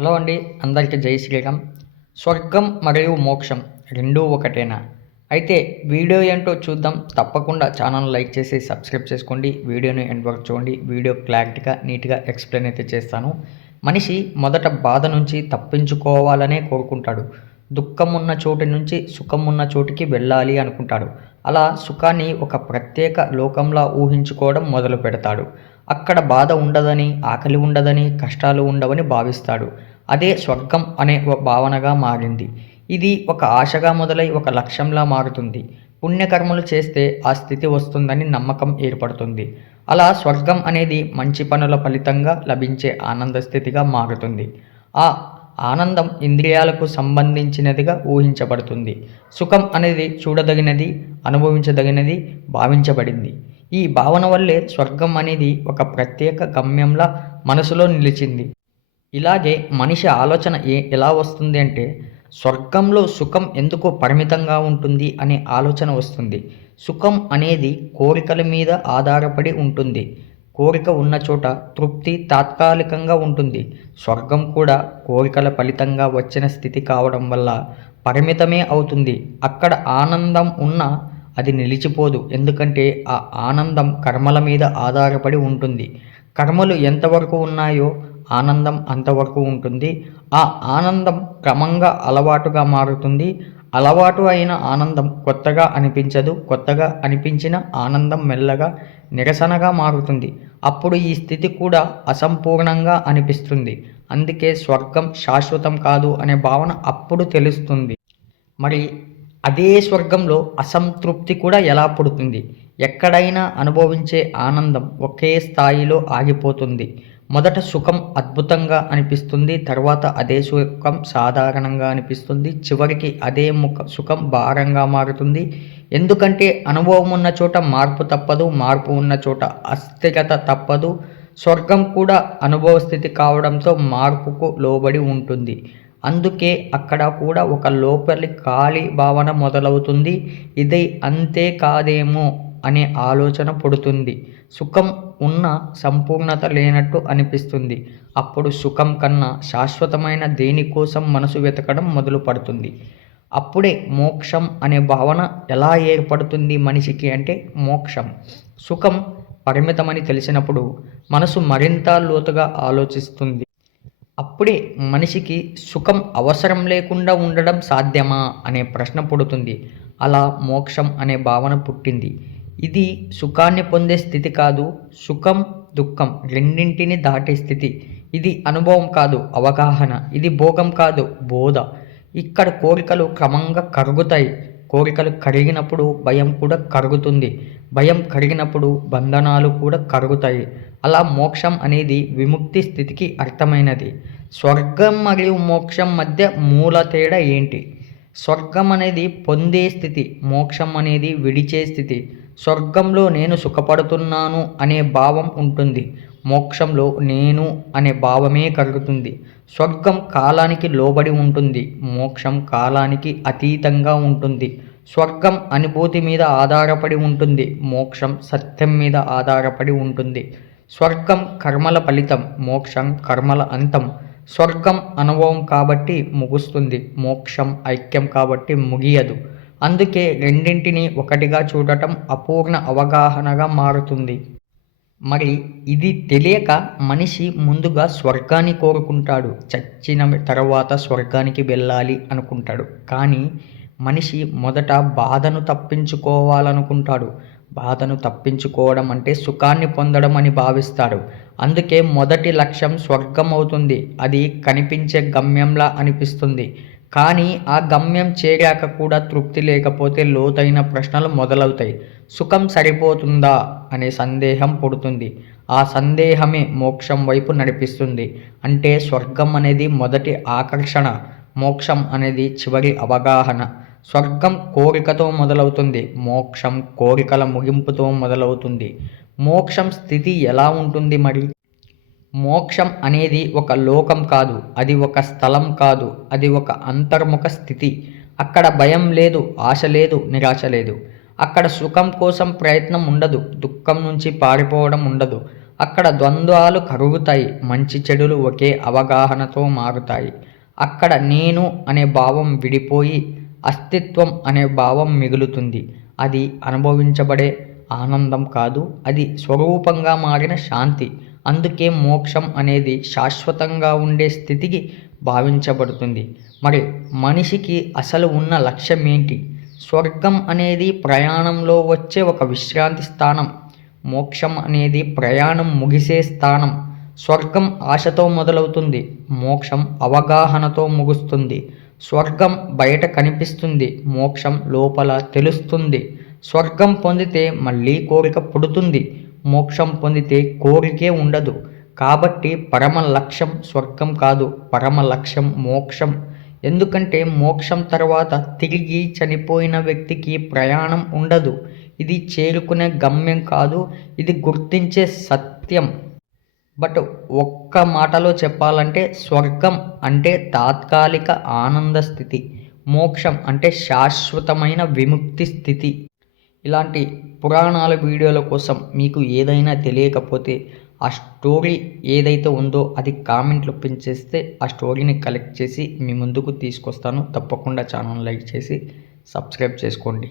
Hello అండి అందరికీ జై శ్రీరామ్. స్వర్గం మరియు మోక్షం రెండూ ఒకటేనా? అయితే వీడియో ఏంటో చూద్దాం. తప్పకుండా ఛానల్ లైక్ చేసి సబ్స్క్రైబ్ చేసుకోండి. వీడియోని ఎండ్ వరకు చూడండి. వీడియో క్లారిటీగా నీట్గా ఎక్స్ప్లెయిన్ అయితే చేస్తాను. మనిషి మొదట బాధ నుంచి తప్పించుకోవాలనే కోరుకుంటాడు. దుఃఖం ఉన్న చోటు నుంచి సుఖం ఉన్న చోటికి వెళ్ళాలి అనుకుంటాడు. అలా సుఖాన్ని ఒక ప్రత్యేక లోకంలా ఊహించుకోవడం మొదలు పెడతాడు అక్కడ బాధ ఉండదని ఆకలి ఉండదని కష్టాలు ఉండవని భావిస్తాడు. అదే స్వర్గం అనే భావనగా మారింది. ఇది ఒక ఆశగా మొదలై ఒక లక్ష్యంలా మారుతుంది. పుణ్యకర్మలు చేస్తే ఆ స్థితి వస్తుందని నమ్మకం ఏర్పడుతుంది. అలా స్వర్గం అనేది మంచి పనుల ఫలితంగా లభించే ఆనంద స్థితిగా మారుతుంది. ఆ ఆనందం ఇంద్రియాలకు సంబంధించినదిగా ఊహించబడుతుంది. సుఖం అనేది చూడదగినది అనుభవించదగినది భావించబడింది. ఈ భావన వల్లే స్వర్గం అనేది ఒక ప్రత్యేక గమ్యంలా మనసులో నిలిచింది. ఇలాగే మనిషి ఆలోచన ఏ ఎలా వస్తుంది అంటే స్వర్గంలో సుఖం ఎందుకు పరిమితంగా ఉంటుంది అనే ఆలోచన వస్తుంది. సుఖం అనేది కోరికల మీద ఆధారపడి ఉంటుంది. కోరిక ఉన్న చోట తృప్తి తాత్కాలికంగా ఉంటుంది. స్వర్గం కూడా కోరికల ఫలితంగా వచ్చిన స్థితి కావడం వల్ల పరిమితమే అవుతుంది. అక్కడ ఆనందం ఉన్నా అది నిలిచిపోదు. ఎందుకంటే ఆ ఆనందం కర్మల మీద ఆధారపడి ఉంటుంది. కర్మలు ఎంతవరకు ఉన్నాయో ఆనందం అంతవరకు ఉంటుంది. ఆ ఆనందం క్రమంగా అలవాటుగా మారుతుంది. అలవాటు అయిన ఆనందం కొత్తగా అనిపించదు. కొత్తగా అనిపించిన ఆనందం మెల్లగా నిరసనగా మారుతుంది. అప్పుడు ఈ స్థితి కూడా అసంపూర్ణంగా అనిపిస్తుంది. అందుకే స్వర్గం శాశ్వతం కాదు అనే భావన అప్పుడు తెలుస్తుంది. మరి అదే స్వర్గంలో అసంతృప్తి కూడా ఎలా పుడుతుంది? ఎక్కడైనా అనుభవించే ఆనందం ఒకే స్థాయిలో ఆగిపోతుంది. మొదట సుఖం అద్భుతంగా అనిపిస్తుంది తర్వాత అదే సుఖం సాధారణంగా అనిపిస్తుంది. చివరికి అదే ముఖ సుఖం భారంగా మారుతుంది. ఎందుకంటే అనుభవం ఉన్న చోట మార్పు తప్పదు మార్పు ఉన్న చోట అస్థిరత తప్పదు. స్వర్గం కూడా అనుభవ స్థితి కావడంతో మార్పుకు లోబడి ఉంటుంది. అందుకే అక్కడ కూడా ఒక లోపలి ఖాళీ భావన మొదలవుతుంది. ఇది అంతే కాదేమో. అనే ఆలోచన పుడుతుంది. సుఖం ఉన్న సంపూర్ణత లేనట్టు అనిపిస్తుంది. అప్పుడు సుఖం కన్నా శాశ్వతమైన దేనికోసం మనసు వెతకడం మొదలు పడుతుంది. అప్పుడే మోక్షం అనే భావన ఎలా ఏర్పడుతుంది మనిషికి అంటే మోక్షం. సుఖం పరిమితమని తెలిసినప్పుడు మనసు మరింత లోతుగా ఆలోచిస్తుంది. అప్పుడే మనిషికి సుఖం అవసరం లేకుండా ఉండడం సాధ్యమా అనే ప్రశ్న పుడుతుంది. అలా మోక్షం అనే భావన పుట్టింది. ఇది సుఖాన్ని పొందే స్థితి కాదు సుఖం దుఃఖం రెండింటిని దాటే స్థితి. ఇది అనుభవం కాదు అవగాహన. ఇది భోగం కాదు బోధ. ఇక్కడ కోరికలు క్రమంగా కరుగుతాయి. కోరికలు కరిగినప్పుడు భయం కూడా కరుగుతుంది. భయం కరిగినప్పుడు బంధనాలు కూడా కరుగుతాయి. అలా మోక్షం అనేది విముక్తి స్థితికి అర్థమైనది. స్వర్గం మరియు మోక్షం మధ్య మూల తేడా ఏంటి? స్వర్గం అనేది పొందే స్థితి మోక్షం అనేది విడిచే స్థితి. స్వర్గంలో నేను సుఖపడుతున్నాను అనే భావం ఉంటుంది. మోక్షంలో నేను అనే భావమే కలుగుతుంది. స్వర్గం కాలానికి లోబడి ఉంటుంది. మోక్షం కాలానికి అతీతంగా ఉంటుంది. స్వర్గం అనుభూతి మీద ఆధారపడి ఉంటుంది. మోక్షం సత్యం మీద ఆధారపడి ఉంటుంది. స్వర్గం కర్మల ఫలితం మోక్షం కర్మల అంతం. స్వర్గం అనుభవం కాబట్టి ముగుస్తుంది. మోక్షం ఐక్యం కాబట్టి ముగియదు. అందుకే రెండింటిని ఒకటిగా చూడటం అపూర్ణ అవగాహనగా మారుతుంది. మరి ఇది తెలియక మనిషి ముందుగా స్వర్గాన్ని కోరుకుంటాడు. చచ్చిన తర్వాత స్వర్గానికి వెళ్ళాలి అనుకుంటాడు. కానీ మనిషి మొదట బాధను తప్పించుకోవాలనుకుంటాడు. బాధను తప్పించుకోవడం అంటే సుఖాన్ని పొందడం అని భావిస్తాడు. అందుకే మొదటి లక్ష్యం స్వర్గం అవుతుంది. అది కనిపించే గమ్యంలా అనిపిస్తుంది. కానీ ఆ గమ్యం చేరాక కూడా తృప్తి లేకపోతే లోతైన ప్రశ్నలు మొదలవుతాయి. సుఖం సరిపోతుందా? అనే సందేహం పుడుతుంది. ఆ సందేహమే మోక్షం వైపు నడిపిస్తుంది. అంటే స్వర్గం అనేది మొదటి ఆకర్షణ మోక్షం అనేది చివరి అవగాహన. స్వర్గం కోరికతో మొదలవుతుంది. మోక్షం కోరికల ముగింపుతో మొదలవుతుంది. మోక్షం స్థితి ఎలా ఉంటుంది మరి? మోక్షం అనేది ఒక లోకం కాదు అది ఒక స్థలం కాదు అది ఒక అంతర్ముఖ స్థితి. అక్కడ భయం లేదు ఆశ లేదు నిరాశ లేదు. అక్కడ సుఖం కోసం ప్రయత్నం ఉండదు దుఃఖం నుంచి పారిపోవడం ఉండదు. అక్కడ ద్వంద్వాలు కరుగుతాయి మంచి చెడులు ఒకే అవగాహనతో మారుతాయి. అక్కడ నేను అనే భావం విడిపోయి అస్తిత్వం అనే భావం మిగులుతుంది. అది అనుభవించబడే ఆనందం కాదు అది స్వరూపంగా మారిన శాంతి. అందుకే మోక్షం అనేది శాశ్వతంగా ఉండే స్థితికి భావించబడుతుంది. మరి మనిషికి అసలు ఉన్న లక్ష్యం ఏంటి స్వర్గం అనేది ప్రయాణంలో వచ్చే ఒక విశ్రాంతి స్థానం. మోక్షం అనేది ప్రయాణం ముగిసే స్థానం. స్వర్గం ఆశతో మొదలవుతుంది. మోక్షం అవగాహనతో ముగుస్తుంది. స్వర్గం బయట కనిపిస్తుంది. మోక్షం లోపల తెలుస్తుంది. స్వర్గం పొందితే మళ్ళీ కోరిక పుడుతుంది. మోక్షం పొందితే కోరికే ఉండదు. కాబట్టి పరమ లక్ష్యం స్వర్గం కాదు. పరమ లక్ష్యం మోక్షం. ఎందుకంటే మోక్షం తర్వాత తిరిగి చనిపోయిన వ్యక్తికి ప్రయాణం ఉండదు. ఇది చేరుకునే గమ్యం కాదు. ఇది గుర్తించే సత్యం. బట్ ఒక్క మాటలో చెప్పాలంటే స్వర్గం అంటే తాత్కాలిక ఆనంద స్థితి. మోక్షం అంటే శాశ్వతమైన విముక్తి స్థితి. ఇలాంటి పురాణాల వీడియోల కోసం మీకు ఏదైనా తెలియకపోతే ఆ స్టోరీ ఏదైతే ఉందో అది కామెంట్లో పిన్ చేస్తే ఆ స్టోరీని కలెక్ట్ చేసి మీ ముందుకు తీసుకొస్తాను. తప్పకుండా ఛానల్ లైక్ చేసి సబ్స్క్రైబ్ చేసుకోండి.